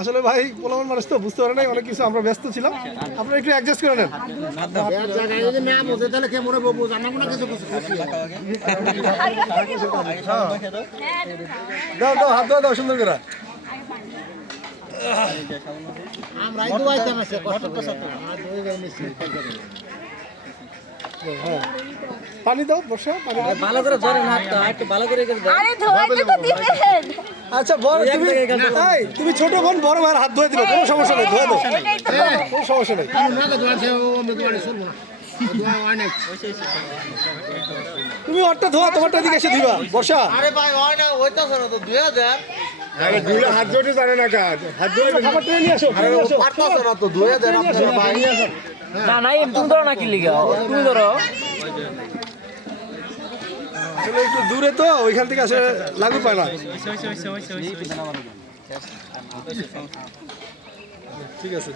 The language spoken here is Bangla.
আসলে ভাই পোলামান মানুষ তো বুঝতে পারে নাই অনেক কিছু আমরা ব্যস্ত ছিলাম। আপনারা একটু অ্যাডজাস্ট করে নেন। না দাও দাও হাত দাও দাও সুন্দর করে। আমরাই তো আইতাম আছে কষ্ট করে। আর দুই গাই মিশি হ্যাঁ। পানি দাও বর্ষা পানি ভালো করে ধরেন হাতটা একটু ভালো করে করে আরে ধোয়াইতে তো দিবেন। আচ্ছা বড় তুমি এই, তুমি ছোট বোন বড় ভাইয়ের হাত ধুয়ে দিবে কোনো সমস্যা নেই ধুয়ে এটাই তো কোনো সমস্যা নেই। হয় তুমি ওরটা ধোয়া তোমারটা দিকে এসে দিবা বর্ষা। আরে ভাই হয় না ওইটাছে না তো 2000 আরে দুলে হাত জোটে জানে না কাজ। হাত খাবার ট্রেনে নিয়ে আসো ট্রেনে নিয়ে আসো। পারতাছে না তো 2000 আপনারা ভাই। না নাই তুমি ধরো না কি লিগা তুমি ধরো। আসলে একটু দূরে তো ওইখান থেকে আসলে লাগু পায় না। ঠিক আছে।